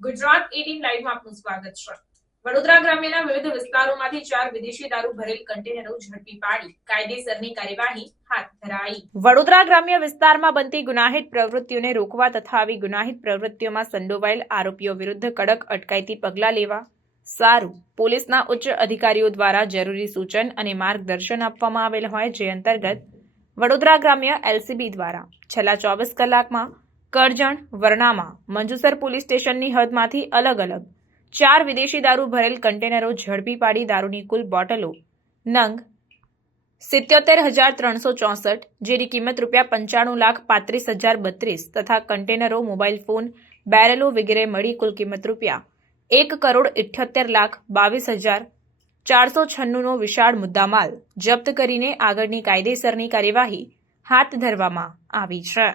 Gujarat eighteen લાઈવમાં આપનું સ્વાગત છે. વડોદરા ગ્રામ્યના વિવિધ વિસ્તારોમાંથી ચાર વિદેશી દારૂ ભરેલ કન્ટેનરો ઝડપી પાડી, કાયદેસરની કાર્યવાહી વડોદરા ગ્રામ્ય વિસ્તારમાં બનતી ગુનાહિત પ્રવૃત્તિઓને રોકવા તથા આવી ગુનાહિત પ્રવૃત્તિઓમાં સંડોવાયેલ આરોપીઓ વિરુદ્ધ કડક અટકાયતી પગલાં લેવા. સારું, પોલીસના ઉચ્ચ અધિકારીઓ દ્વારા જરૂરી સૂચન અને માર્ગદર્શન આપવામાં આવેલ હોય જે અંતર્ગત વડોદરા ગ્રામ્ય એલસીબી દ્વારા. છેલ્લા ચોવીસ કલાકમાં કરજણ વરણામાં મંજુસર પોલીસ સ્ટેશનની હદમાંથી અલગ અલગ. ચાર વિદેશી દારૂ ભરેલ કન્ટેનરો ઝડપી પાડી દારૂની કુલ બોટલો. નંગ, સિત્યોતેર હજાર ત્રણસો ચોસઠ, જેની કિંમત રૂપિયા પંચાણું લાખ પાંત્રીસ હજાર બત્રીસ તથા કન્ટેનરો, મોબાઈલ ફોન, બેરલો વગેરે મળી કુલ કિંમત રૂપિયા એક કરોડ ઇઠ્યોતેર લાખ બાવીસ હજાર ચારસો છન્નુંનો વિશાળ મુદ્દામાલ જપ્ત કરીને આગળની કાયદેસરની કાર્યવાહી હાથ ધરવામાં આવી છે.